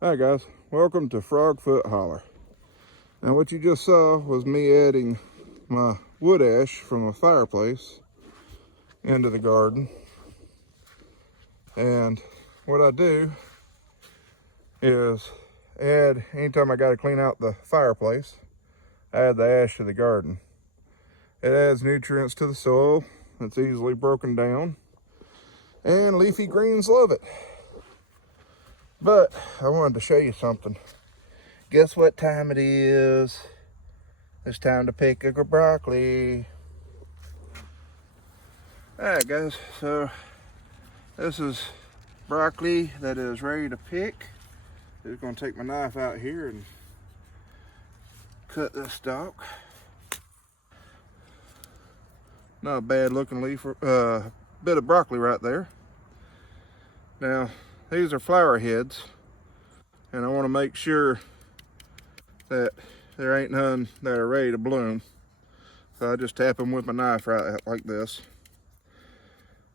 Hi guys, welcome to Frogfoot Holler. Now what you just saw was me adding my wood ash from a fireplace into the garden. And what I do is add, anytime I got to clean out the fireplace, I add the ash to the garden. It adds nutrients to the soil, it's easily broken down, and leafy greens love it. But I wanted to show you something. Guess what time it is? It's time to pick a broccoli. Alright guys, so this is broccoli that is ready to pick. Just gonna take my knife out here and cut this stalk. Not a bad looking leaf, bit of broccoli right there. Now, these are flower heads, and I want to make sure that there ain't none that are ready to bloom. So I just tap them with my knife right like this.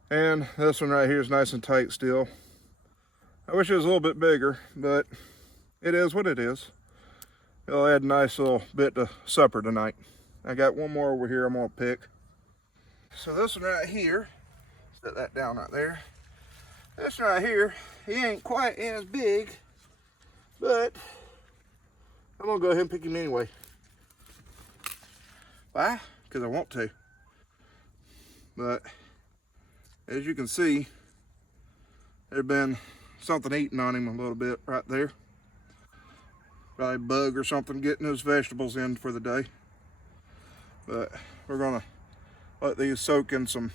And this one right here is nice and tight still. I wish it was a little bit bigger, but it is what it is. It'll add a nice little bit to supper tonight. I got one more over here I'm gonna pick. So this one right here, set that down right there. This one right here, he ain't quite as big, but I'm gonna go ahead and pick him anyway. Why? Because I want to. But as you can see, there's been something eating on him a little bit right there. Probably a bug or something getting his vegetables in for the day. But we're gonna let these soak in some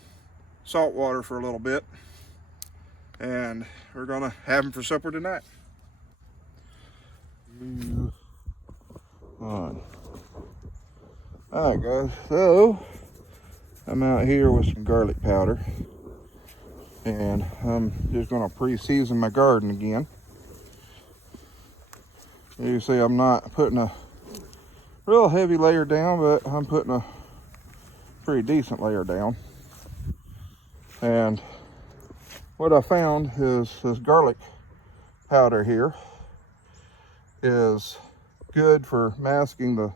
salt water for a little bit. And we're gonna have them for supper tonight. Alright guys, so I'm out here with some garlic powder, and I'm just gonna pre-season my garden again. You see I'm not putting a real heavy layer down, but I'm putting a pretty decent layer down. And what I found is this garlic powder here is good for masking the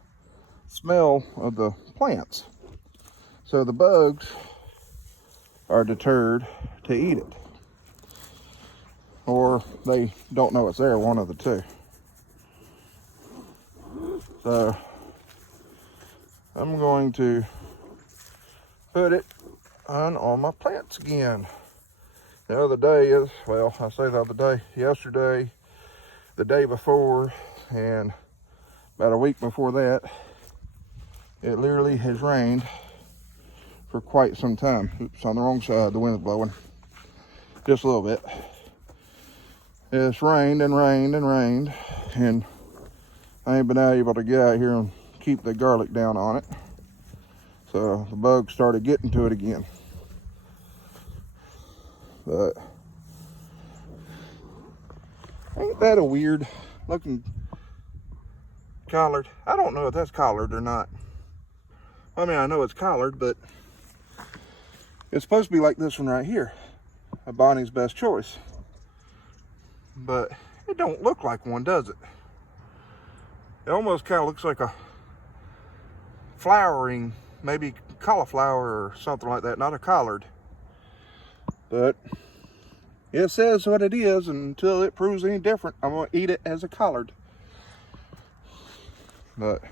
smell of the plants, so the bugs are deterred to eat it, or they don't know it's there, one of the two. So I'm going to put it on all my plants again. The other day is, well, I say the other day, yesterday, the day before, and about a week before that, it literally has rained for quite some time. Oops, on the wrong side, the wind's blowing. Just a little bit. It's rained and rained and rained, and I ain't been able to get out here and keep the garlic down on it. So the bugs started getting to it again. But ain't that a weird looking collard? I don't know if that's collard or not. I mean, I know it's collard, but it's supposed to be like this one right here, a Bonnie's Best Choice. But it don't look like one, does it? It almost kind of looks like a flowering, maybe cauliflower or something like that, not a collard. But it says what it is, and until it proves any different, I'm gonna eat it as a collard. But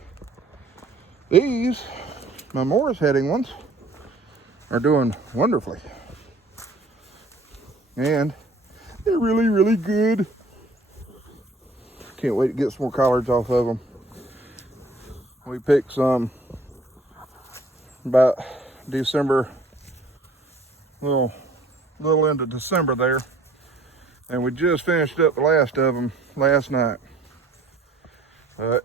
these, my Morris heading ones, are doing wonderfully. And they're really, really good. Can't wait to get some more collards off of them. We picked some about December, little into December there. And we just finished up the last of them last night. But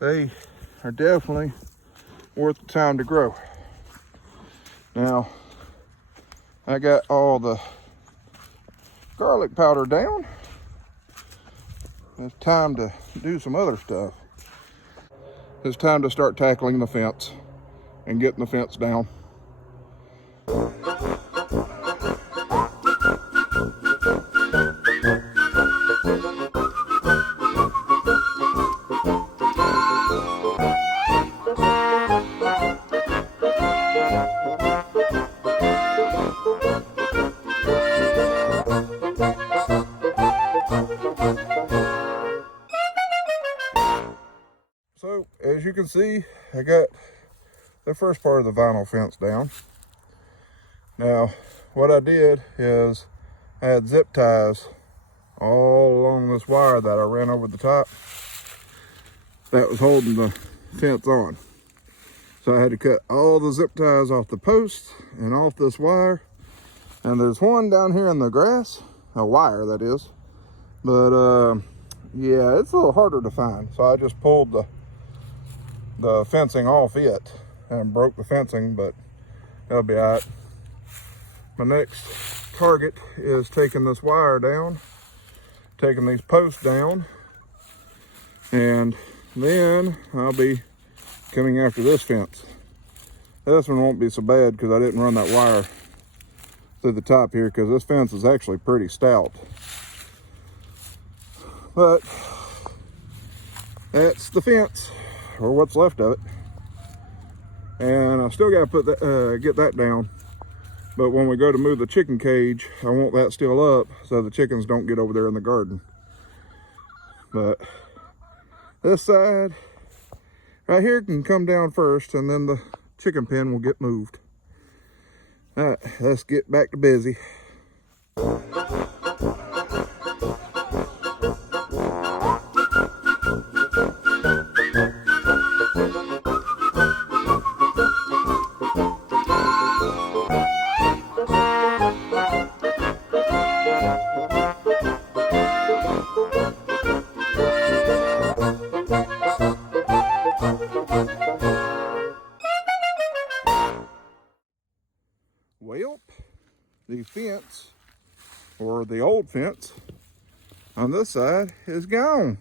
they are definitely worth the time to grow. Now, I got all the garlic powder down. It's time to do some other stuff. It's time to start tackling the fence and getting the fence down. So, as you can see, I got the first part of the vinyl fence down. Now, what I did is I had zip ties all along this wire that I ran over the top that was holding the fence on. So I had to cut all the zip ties off the posts and off this wire. And there's one down here in the grass, a wire that is. But yeah, it's a little harder to find. So I just pulled the fencing off it and broke the fencing, but that'll be all right. My next target is taking this wire down, taking these posts down, and then I'll be coming after this fence. This one won't be so bad because I didn't run that wire through the top here, because this fence is actually pretty stout. But that's the fence, or what's left of it. And I still got to put that, get that down. But when we go to move the chicken cage, I want that still up so the chickens don't get over there in the garden. But this side right here can come down first, and then the chicken pen will get moved. All right, let's get back to busy. Well, the fence, or the old fence on this side, is gone.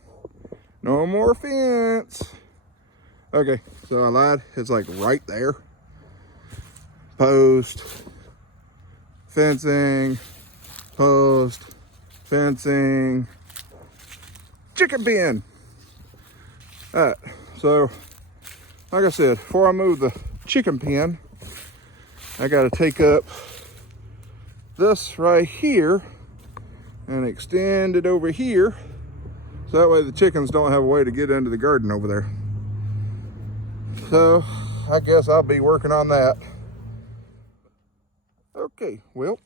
No more fence. Okay, so I lied. It's like right there. Post, fencing, post, fencing, chicken pen. All right, so like I said, before I move the chicken pen, I got to take up this right here and extend it over here, so that way the chickens don't have a way to get into the garden over there. So I guess I'll be working on that. Okay, well,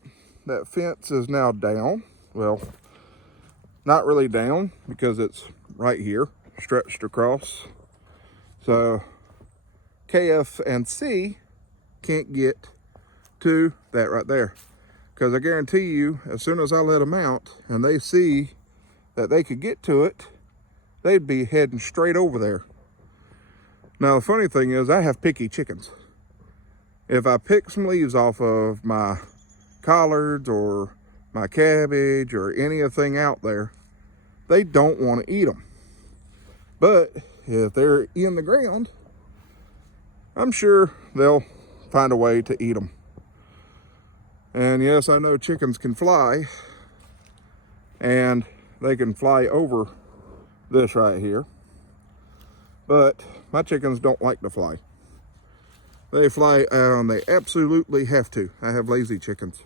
that fence is now down. Well, not really down because it's right here, stretched across. So KF and C can't get to that right there, because I guarantee you, as soon as I let them out and they see that they could get to it, they'd be heading straight over there. Now the funny thing is, I have picky chickens. If I pick some leaves off of my collards or my cabbage or anything out there, they don't want to eat them. But if they're in the ground, I'm sure they'll find a way to eat them. And yes, I know chickens can fly, and they can fly over this right here. But my chickens don't like to fly. They fly, they absolutely have to. I have lazy chickens.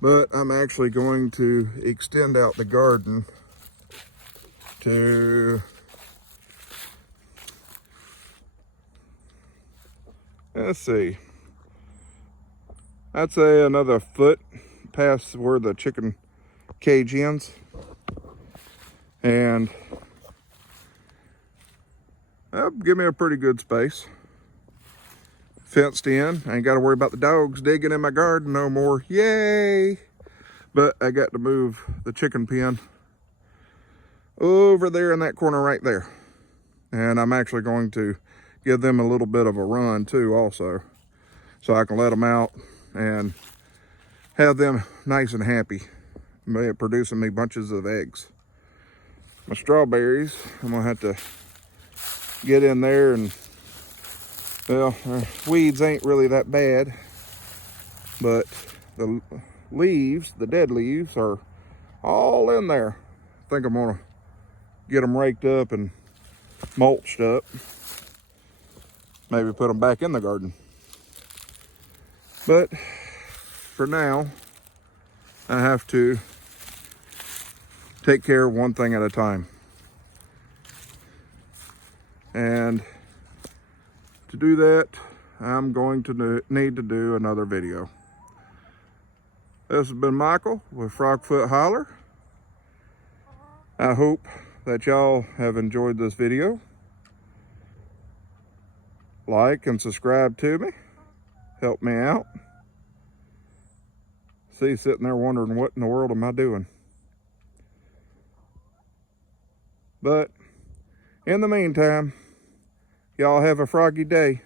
But I'm actually going to extend out the garden to, let's see, I'd say another foot past where the chicken cage ends. And that'll give me a pretty good space. Fenced in. I ain't got to worry about the dogs digging in my garden no more. Yay! But I got to move the chicken pen over there in that corner right there. And I'm actually going to give them a little bit of a run too also. so I can let them out and have them nice and happy, producing me bunches of eggs. My strawberries, I'm gonna have to get in there, and well, weeds ain't really that bad, but the leaves, the dead leaves, are all in there. I think I'm gonna get them raked up and mulched up. Maybe put them back in the garden. But for now, I have to take care of one thing at a time. And to do that, I'm going to need to do another video. This has been Michael with Frogfoot Holler. I hope that y'all have enjoyed this video. Like and subscribe to me. Help me out. See, sitting there wondering what in the world am I doing. But in the meantime, y'all have a froggy day.